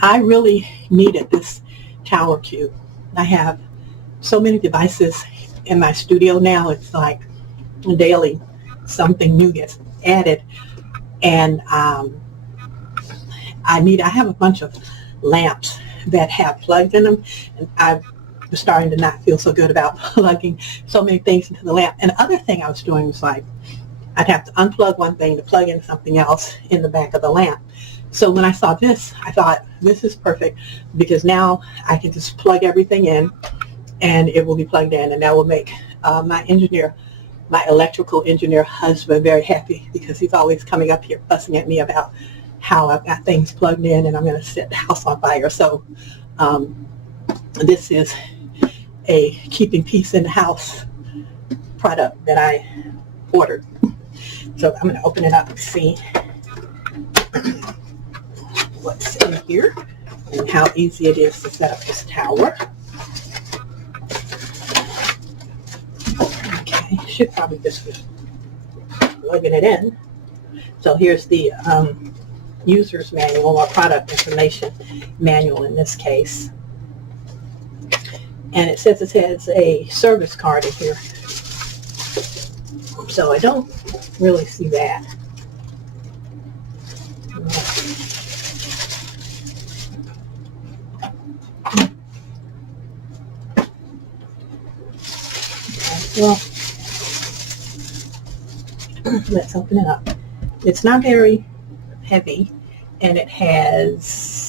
I really needed this tower cube. I have so many devices in my studio now. It's like daily something new gets added. And I have a bunch of lamps that have plugs in them, and I was starting to not feel so good about plugging so many things into the lamp. And the other thing I was doing was like, I'd have to unplug one thing to plug in something else in the back of the lamp. So when I saw this, I thought, this is perfect, because now I can just plug everything in and it will be plugged in, and that will make my electrical engineer husband very happy, because he's always coming up here fussing at me about how I've got things plugged in and I'm going to set the house on fire. So this is a keeping peace in the house product that I ordered. So I'm going to open it up and see what's in here and how easy it is to set up this tower. Okay, should probably just be plugging it in. So here's the user's manual, or product information manual in this case. And it says it has a service card in here. So I don't really see that. Well, let's open it up. It's not very heavy, and it has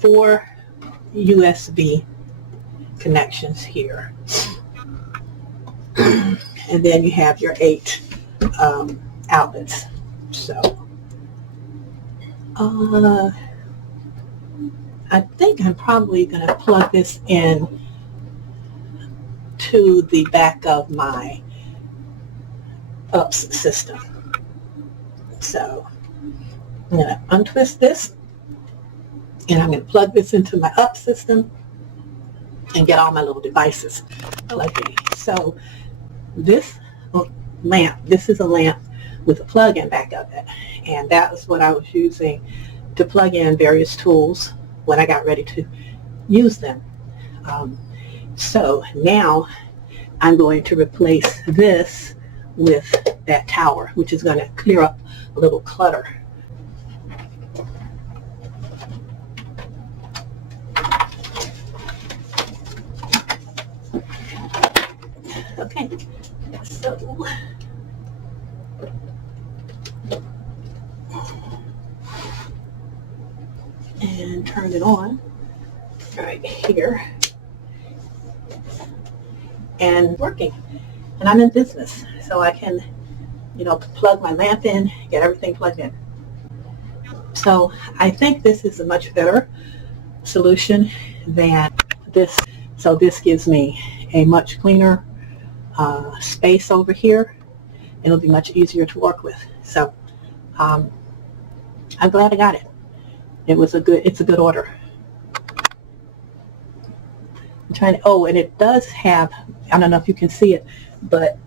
4 USB connections here. And then you have your 8 outlets. So I think I'm probably going to plug this in to the back of my UPS system. So I'm going to untwist this, and I'm going to plug this into my UPS system and get all my little devices plugged in. So this lamp, this is a lamp with a plug-in back of it, and that was what I was using to plug in various tools when I got ready to use them. So now I'm going to replace this with that tower, which is going to clear up a little clutter. Okay, so and turn it on right here, and working. And I'm in business, so I can, plug my lamp in, get everything plugged in. So I think this is a much better solution than this. So this gives me a much cleaner space over here. It'll be much easier to work with. So I'm glad I got it. It's a good order. I'm trying to, and it does have, I don't know if you can see it, but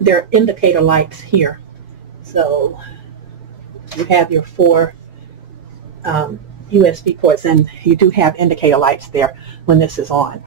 there are indicator lights here. So you have your 4 USB ports, and you do have indicator lights there when this is on.